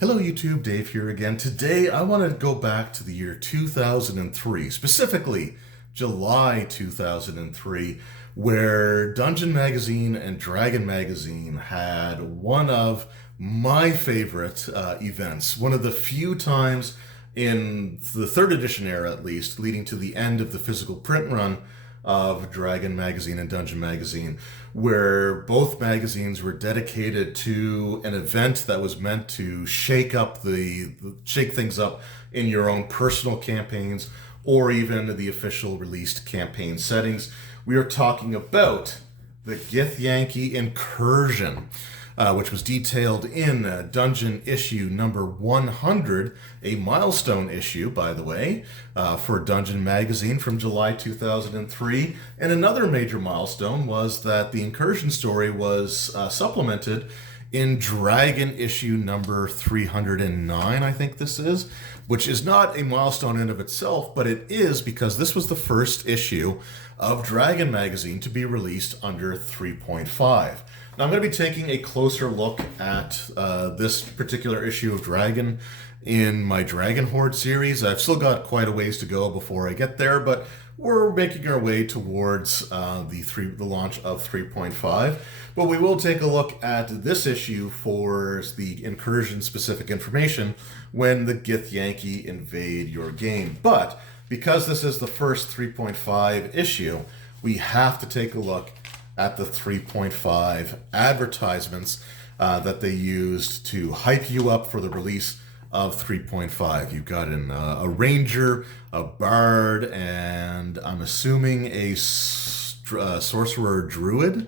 Hello YouTube, Dave here again. Today I want to go back to the year 2003, specifically July 2003, where Dungeon Magazine and Dragon Magazine had one of my favorite events. One of the few times in the third edition era, at least, leading to the end of the physical print run of Dragon Magazine and Dungeon Magazine, where both magazines were dedicated to an event that was meant to shake things up in your own personal campaigns or even the official released campaign settings. We are talking about the Githyanki Incursion, which was detailed in Dungeon issue number 100, a milestone issue, by the way, for Dungeon Magazine from July 2003. And another major milestone was that the Incursion story was supplemented in Dragon issue number 309, I think this is, which is not a milestone in of itself, but it is because this was the first issue of Dragon Magazine to be released under 3.5. Now I'm going to be taking a closer look at this particular issue of Dragon in my Dragon Horde series. I've still got quite a ways to go before I get there, but we're making our way towards the launch of 3.5. But we will take a look at this issue for the Incursion-specific information when the Githyanki invade your game. But because this is the first 3.5 issue, we have to take a look at the 3.5 advertisements that they used to hype you up for the release of 3.5. You've got a ranger, a bard, and I'm assuming a sorcerer druid.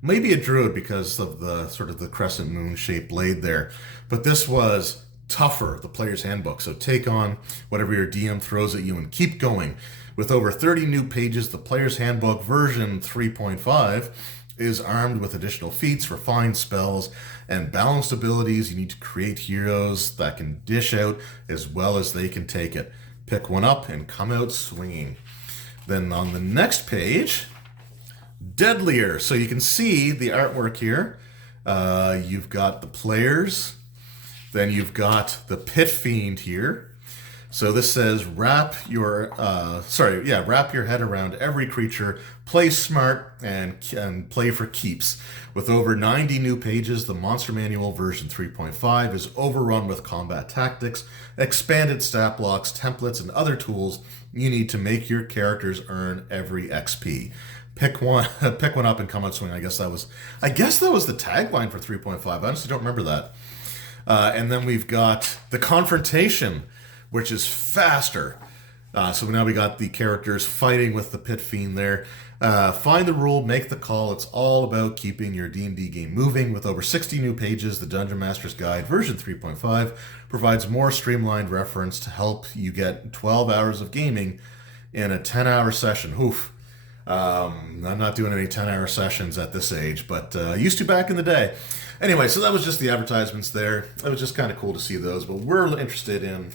Maybe a druid because of the sort of the crescent moon shaped blade there. But this was tougher, the player's handbook. So take on whatever your DM throws at you and keep going. With over 30 new pages, the player's handbook version 3.5 is armed with additional feats, refined spells, and balanced abilities. You need to create heroes that can dish out as well as they can take it. Pick one up and come out swinging. Then on the next page, Deadlier. So you can see the artwork here. You've got the players. Then you've got the Pit Fiend here. So this says wrap your head around every creature, play smart, and play for keeps. With over 90 new pages, the Monster Manual version 3.5 is overrun with combat tactics, expanded stat blocks, templates, and other tools you need to make your characters earn every XP. Pick one up and come out swing. I guess that was the tagline for 3.5. I honestly don't remember that. And then we've got the Confrontation, which is faster. So now we got the characters fighting with the Pit Fiend there. Find the rule, make the call. It's all about keeping your D&D game moving. With over 60 new pages, the Dungeon Master's Guide version 3.5 provides more streamlined reference to help you get 12 hours of gaming in a 10-hour session. Oof. I'm not doing any 10-hour sessions at this age, but used to back in the day. Anyway, so that was just the advertisements there. It was just kind of cool to see those, but we're interested in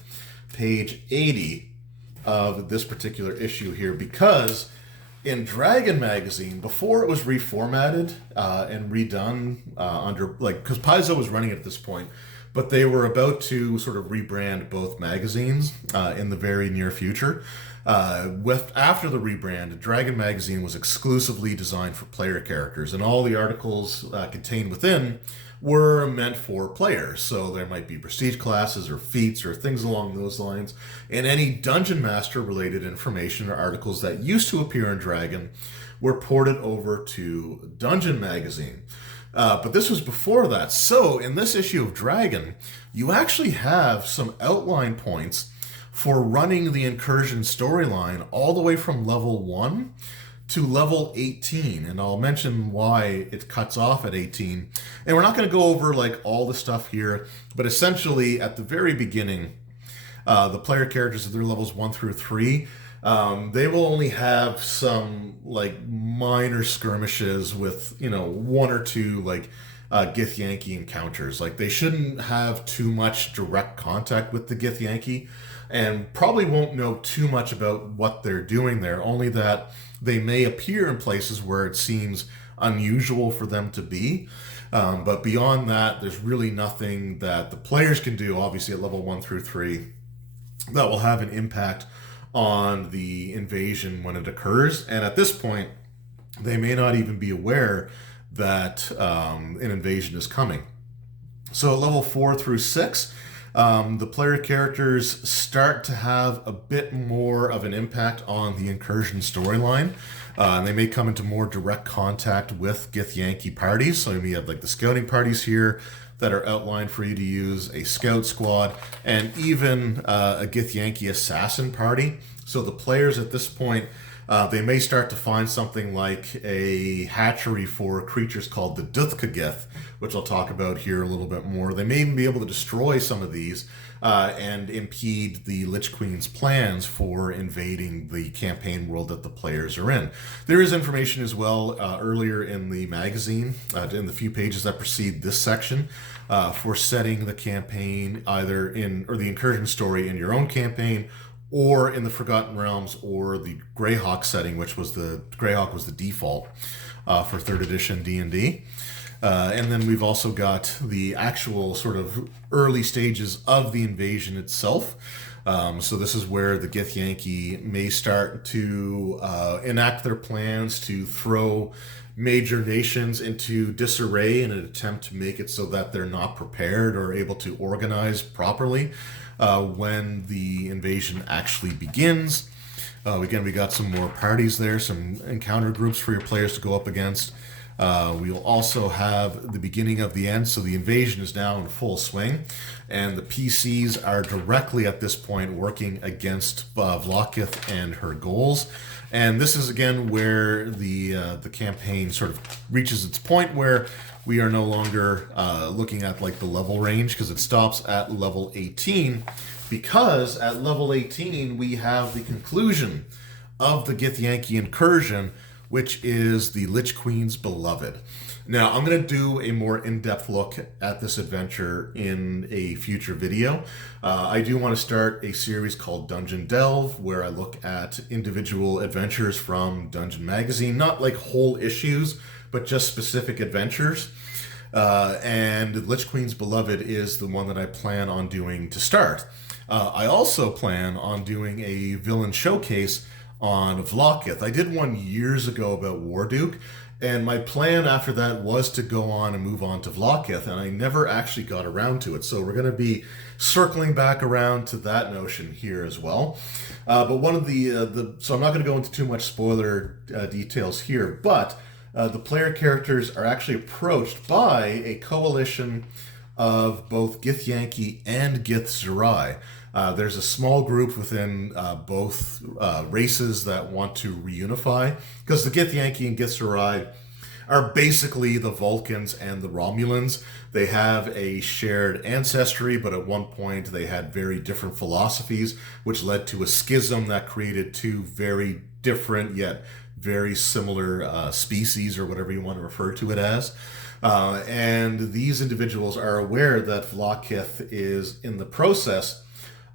page 80 of this particular issue here, because in Dragon Magazine, before it was reformatted and redone because Paizo was running it at this point, but they were about to sort of rebrand both magazines in the very near future. After the rebrand, Dragon Magazine was exclusively designed for player characters, and all the articles contained within were meant for players. So there might be prestige classes or feats or things along those lines, and any Dungeon Master related information or articles that used to appear in Dragon were ported over to Dungeon Magazine. But this was before that. So in this issue of Dragon, you actually have some outline points for running the Incursion storyline all the way from level 1 to level 18. And I'll mention why it cuts off at 18. And we're not going to go over all the stuff here, but essentially at the very beginning, the player characters at their levels 1 through 3, they will only have some minor skirmishes with one or two Githyanki encounters. They shouldn't have too much direct contact with the Githyanki, and probably won't know too much about what they're doing there, only that they may appear in places where it seems unusual for them to be. But beyond that, there's really nothing that the players can do, obviously at level 1 through 3, that will have an impact on the invasion when it occurs. And at this point, they may not even be aware that an invasion is coming. So at level 4 through 6, the player characters start to have a bit more of an impact on the Incursion storyline. And they may come into more direct contact with Githyanki parties. So we have like the scouting parties here that are outlined for you to use, a scout squad, and even a Githyanki assassin party. So the players at this point, they may start to find something like a hatchery for creatures called the Duthkagith, which I'll talk about here a little bit more. They may even be able to destroy some of these and impede the Lich Queen's plans for invading the campaign world that the players are in. There is information as well earlier in the magazine, in the few pages that precede this section, for setting the campaign either in, or the Incursion story in your own campaign, or in the Forgotten Realms or the Greyhawk setting, which was Greyhawk was the default for 3rd edition D&D. And then we've also got the actual sort of early stages of the invasion itself. So this is where the Githyanki may start to enact their plans to throw major nations into disarray in an attempt to make it so that they're not prepared or able to organize properly when the invasion actually begins. Again, we got some more parties there, some encounter groups for your players to go up against. We'll also have the beginning of the end, so the invasion is now in full swing, and the PCs are directly at this point working against Vlokith and her goals. And this is again where the campaign sort of reaches its point where we are no longer looking at like the level range, because it stops at level 18, because at level 18 we have the conclusion of the Githyanki incursion, which is the Lich Queen's beloved. Now, I'm going to do a more in-depth look at this adventure in a future video. I do want to start a series called Dungeon Delve, where I look at individual adventures from Dungeon Magazine, not like whole issues, but just specific adventures. And Lich Queen's Beloved is the one that I plan on doing to start. I also plan on doing a villain showcase on Vlokith. I did one years ago about Warduke, and my plan after that was to go on and move on to Vlokith, and I never actually got around to it. So we're going to be circling back around to that notion here as well. But one of so I'm not going to go into too much spoiler details here, but the player characters are actually approached by a coalition of both Githyanki and Githzerai. There's a small group within both races that want to reunify, because the Githyanki and Githzerai are basically the Vulcans and the Romulans. They have a shared ancestry, but at one point they had very different philosophies, which led to a schism that created two very different yet very similar species, or whatever you want to refer to it as. And these individuals are aware that Vlokith is in the process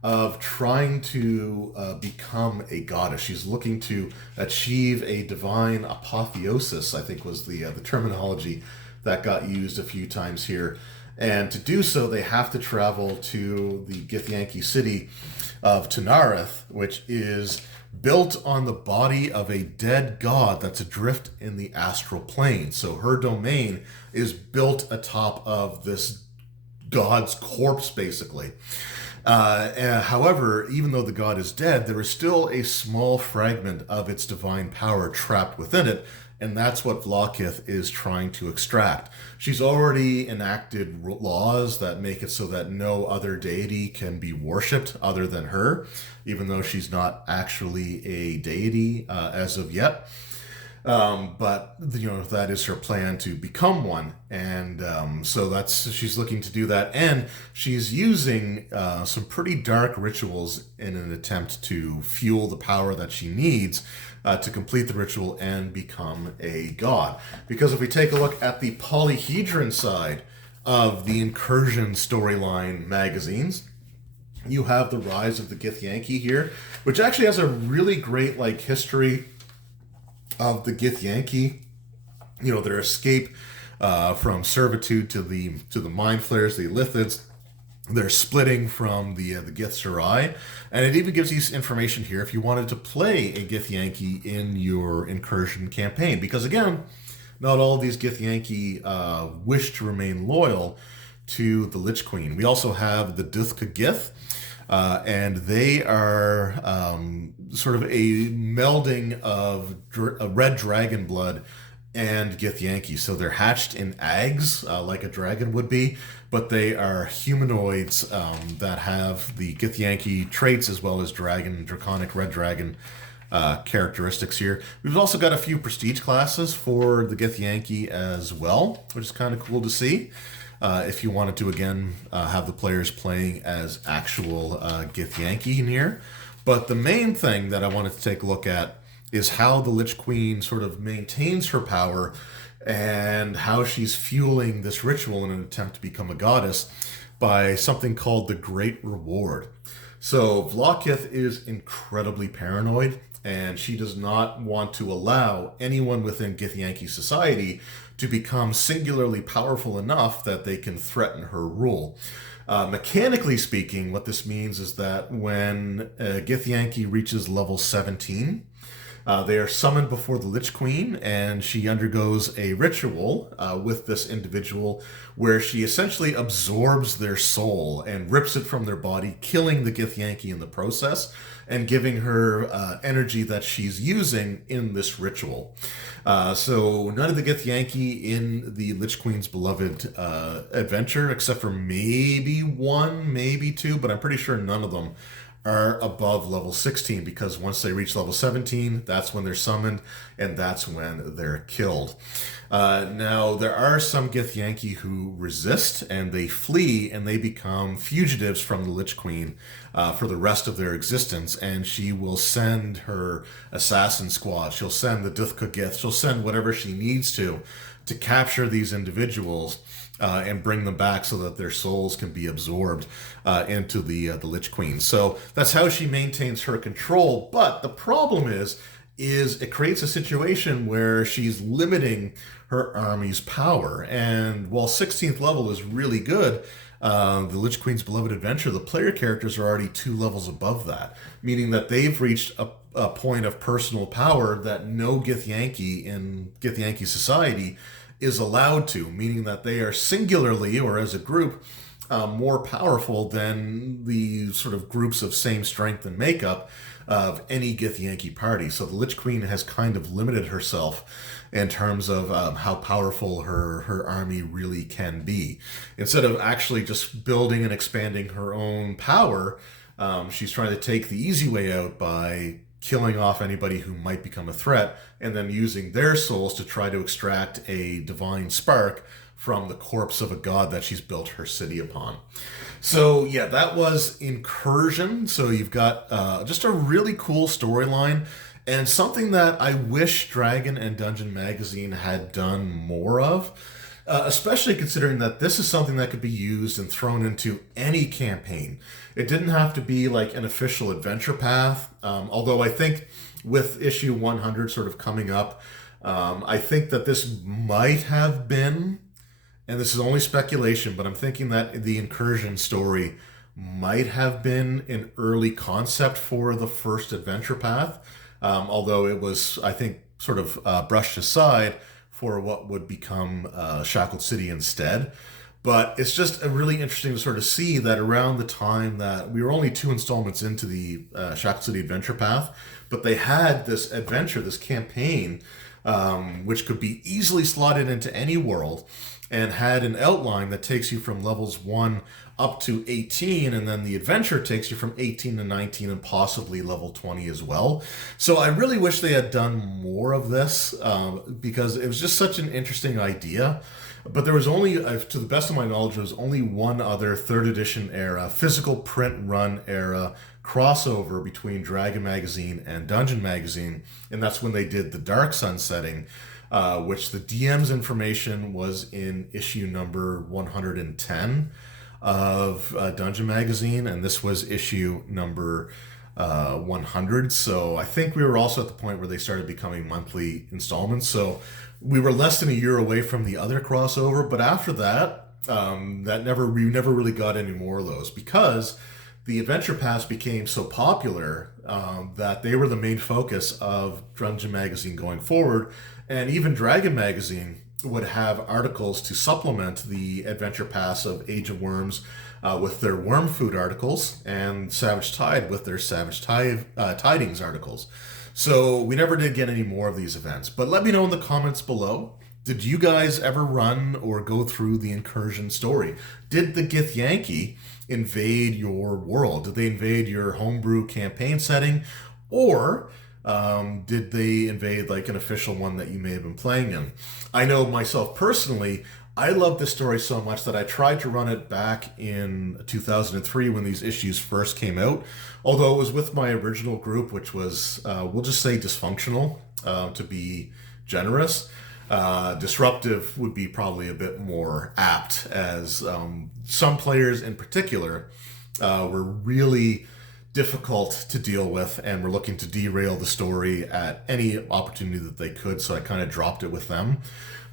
of trying to become a goddess. She's looking to achieve a divine apotheosis, I think was the terminology that got used a few times here. And to do so, they have to travel to the Githyanki city of Tanareth, which is built on the body of a dead god that's adrift in the astral plane. So her domain is built atop of this god's corpse, basically. However, even though the god is dead, there is still a small fragment of its divine power trapped within it, and that's what Vlokith is trying to extract. She's already enacted laws that make it so that no other deity can be worshipped other than her, even though she's not actually a deity as of yet. But that is her plan to become one, and so she's looking to do that, and she's using some pretty dark rituals in an attempt to fuel the power that she needs to complete the ritual and become a god. Because if we take a look at the polyhedron side of the Incursion storyline magazines, you have the rise of the Githyanki here, which actually has a really great history of the Githyanki their escape from servitude to the mind flayers, the Illithids. They're splitting from the Githzerai, and it even gives you information here if you wanted to play a Githyanki in your Incursion campaign. Because again, not all of these Githyanki wish to remain loyal to the Lich Queen. We also have the Duthka Gith, and they are sort of a melding of red dragon blood and Githyanki. So they're hatched in eggs, like a dragon would be, but they are humanoids that have the Githyanki traits as well as draconic red dragon characteristics here. We've also got a few prestige classes for the Githyanki as well, which is kind of cool to see. If you wanted to, again, have the players playing as actual Githyanki in here. But the main thing that I wanted to take a look at is how the Lich Queen sort of maintains her power and how she's fueling this ritual in an attempt to become a goddess by something called the Great Reward. So Vlaakith is incredibly paranoid, and she does not want to allow anyone within Githyanki society to become singularly powerful enough that they can threaten her rule. Mechanically speaking, what this means is that when Githyanki reaches level 17, they are summoned before the Lich Queen, and she undergoes a ritual with this individual where she essentially absorbs their soul and rips it from their body, killing the Githyanki in the process and giving her energy that she's using in this ritual. So none of the Githyanki in the Lich Queen's beloved adventure, except for maybe one, maybe two, but I'm pretty sure none of them are above level 16, because once they reach level 17, that's when they're summoned, and that's when they're killed. Now, there are some Githyanki who resist, and they flee, and they become fugitives from the Lich Queen for the rest of their existence, and she will send her assassin squad, she'll send the Duthka Gith, she'll send whatever she needs to capture these individuals and bring them back so that their souls can be absorbed into the Lich Queen. So that's how she maintains her control. But the problem is it creates a situation where she's limiting her army's power. And while 16th level is really good, the Lich Queen's beloved adventure, the player characters are already 2 levels above that, meaning that they've reached a point of personal power that no Githyanki in Githyanki society is allowed to, meaning that they are singularly, or as a group, more powerful than the sort of groups of same strength and makeup of any Githyanki party. So the Lich Queen has kind of limited herself in terms of how powerful her army really can be. Instead of actually just building and expanding her own power, she's trying to take the easy way out by killing off anybody who might become a threat, and then using their souls to try to extract a divine spark from the corpse of a god that she's built her city upon. So yeah, that was Incursion. So you've got just a really cool storyline, and something that I wish Dragon and Dungeon Magazine had done more of. Especially considering that this is something that could be used and thrown into any campaign. It didn't have to be like an official adventure path, although I think with issue 100 sort of coming up, I think that this might have been, and this is only speculation, but I'm thinking that the Incursion story might have been an early concept for the first adventure path, although it was, I think, sort of brushed aside for what would become Shackled City instead. But it's just really interesting to sort of see that around the time that we were only 2 installments into the Shackled City adventure path, but they had this adventure, this campaign, which could be easily slotted into any world, and had an outline that takes you from levels 1 up to 18, and then the adventure takes you from 18 to 19 and possibly level 20 as well. So I really wish they had done more of this because it was just such an interesting idea. But there was only, to the best of my knowledge, there was only one other 3rd edition era, physical print run era crossover between Dragon Magazine and Dungeon Magazine, and that's when they did the Dark Sun setting, which the DM's information was in issue number 110 of Dungeon Magazine, and this was issue number 100. So I think we were also at the point where they started becoming monthly installments. So We were less than a year away from the other crossover, but after that, we never really got any more of those because the Adventure Pass became so popular that they were the main focus of Dungeon Magazine going forward, and even Dragon Magazine would have articles to supplement the Adventure Pass of Age of Worms with their worm food articles, and Savage Tide with their Tidings articles. So we never did get any more of these events. But let me know in the comments below. Did you guys ever run or go through the Incursion story? Did the Githyanki invade your world? Did they invade your homebrew campaign setting? Or did they invade like an official one that you may have been playing in? I know myself personally, I love this story so much that I tried to run it back in 2003 when these issues first came out. Although it was with my original group, which was, we'll just say dysfunctional, to be generous. Disruptive would be probably a bit more apt, as some players in particular were really difficult to deal with and were looking to derail the story at any opportunity that they could, so I kind of dropped it with them.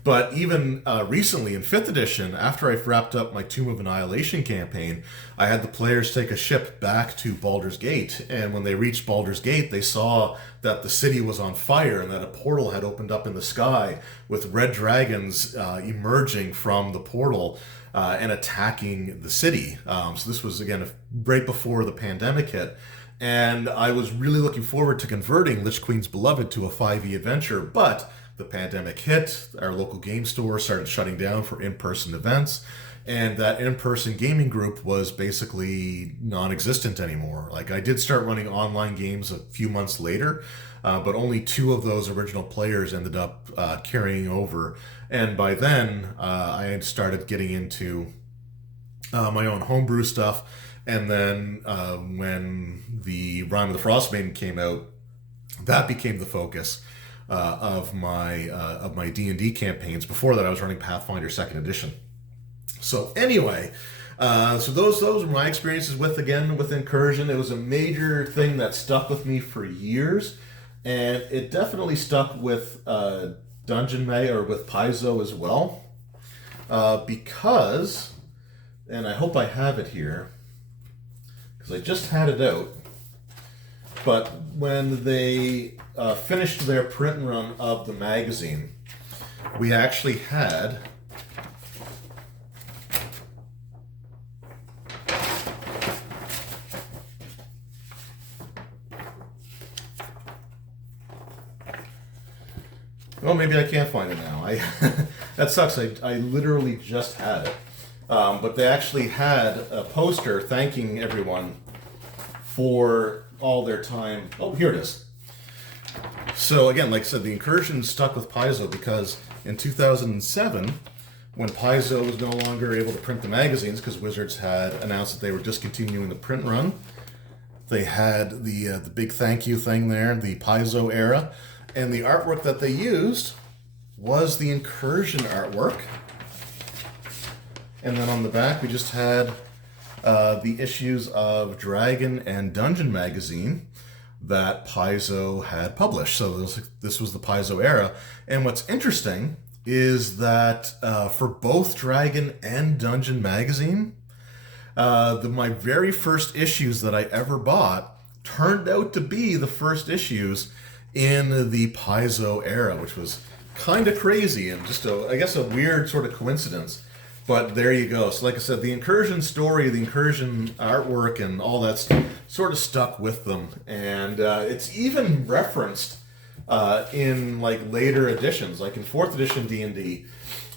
But even recently in 5th edition, after I wrapped up my Tomb of Annihilation campaign, I had the players take a ship back to Baldur's Gate, and when they reached Baldur's Gate, they saw that the city was on fire and that a portal had opened up in the sky with red dragons emerging from the portal and attacking the city. So this was, again, right before the pandemic hit. And I was really looking forward to converting Lich Queen's Beloved to a 5e adventure, but the pandemic hit, our local game store started shutting down for in-person events, and that in-person gaming group was basically non-existent anymore. Like, I did start running online games a few months later, but only 2 of those original players ended up carrying over. And by then, I had started getting into my own homebrew stuff. And then when the Rime of the Frostmaiden came out, that became the focus of my D&D campaigns. Before that, I was running Pathfinder 2nd edition. So anyway, so those were my experiences with Incursion. It was a major thing that stuck with me for years, and it definitely stuck with Dungeon May or with Paizo as well, because, and I hope I have it here, because I just had it out, but when they finished their print run of the magazine, we actually had well, maybe I can't find it now. That sucks. I literally just had it. But they actually had a poster thanking everyone for all their time. Oh, here it is. So again, like I said, the Incursion stuck with Paizo because in 2007, when Paizo was no longer able to print the magazines because Wizards had announced that they were discontinuing the print run, they had the big thank you thing there, the Paizo era, and the artwork that they used was the Incursion artwork. And then on the back, we just had the issues of Dragon and Dungeon magazine that Paizo had published. So this was the Paizo era. And what's interesting is that for both Dragon and Dungeon magazine, my very first issues that I ever bought turned out to be the first issues in the Paizo era, which was kind of crazy and just, I guess, a weird sort of coincidence. But there you go. So like I said, the Incursion story, the Incursion artwork, and all that sort of stuck with them. And it's even referenced in like later editions, like in 4th edition D&D.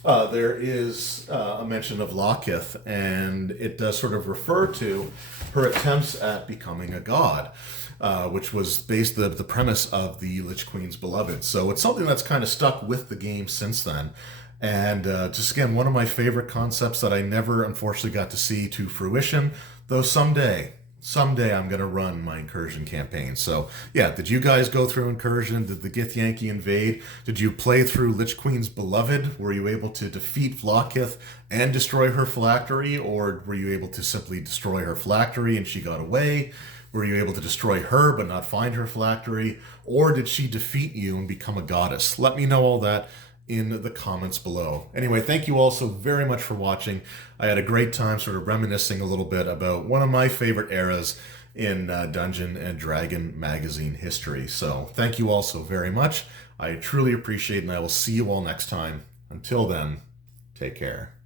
There is a mention of Lokith, and it does sort of refer to her attempts at becoming a god, which was based the premise of the Lich Queen's Beloved. So it's something that's kind of stuck with the game since then. And just again, one of my favorite concepts that I never unfortunately got to see to fruition, though someday I'm going to run my Incursion campaign. So yeah, did you guys go through Incursion? Did the Githyanki invade? Did you play through Lich Queen's Beloved? Were you able to defeat Vlokith and destroy her phylactery? Or were you able to simply destroy her phylactery and she got away? Were you able to destroy her but not find her phylactery? Or did she defeat you and become a goddess? Let me know all that in the comments below. Anyway, thank you all so very much for watching. I had a great time sort of reminiscing a little bit about one of my favorite eras in Dungeon and Dragon magazine history. So thank you all so very much. I truly appreciate it, and I will see you all next time. Until then, take care.